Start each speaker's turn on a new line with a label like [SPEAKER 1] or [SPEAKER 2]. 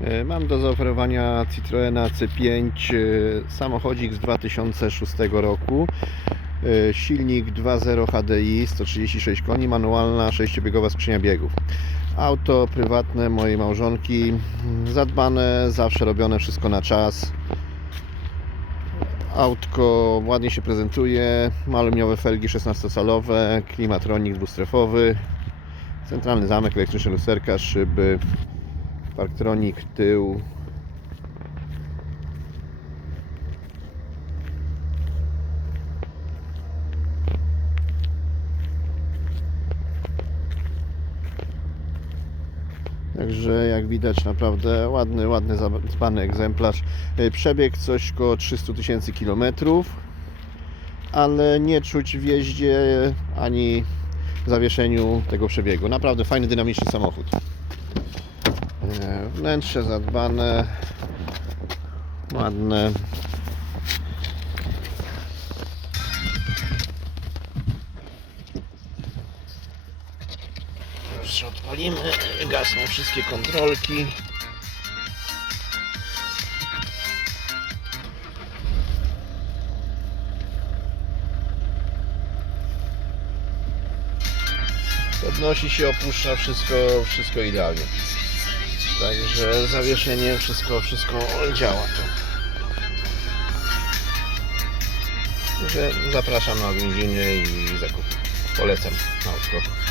[SPEAKER 1] E, Mam do zaoferowania Citroena C5 e, samochodzik z 2006 roku. E, Silnik 2.0 HDI, 136 koni, manualna 6-biegowa skrzynia biegów. Auto prywatne mojej małżonki, mm, zadbane, zawsze robione wszystko na czas. Autko ładnie się prezentuje, ma aluminiowe felgi 16-calowe, klimatronik dwustrefowy, centralny zamek, elektryczne lusterka, szyby, parktronik, tył. Także jak widać naprawdę ładny, ładny, zadbany egzemplarz. Y, Przebieg coś koło 300 tysięcy kilometrów, ale nie czuć w jeździe ani w zawieszeniu tego przebiegu. Naprawdę fajny, dynamiczny samochód. E, Wnętrze zadbane, ładne. Już odpalimy, gasną wszystkie kontrolki. Podnosi się, opuszcza, wszystko, wszystko idealnie. Także zawieszenie, wszystko, wszystko działa to. Także zapraszam na odwiedziny i zakup. Polecam autko.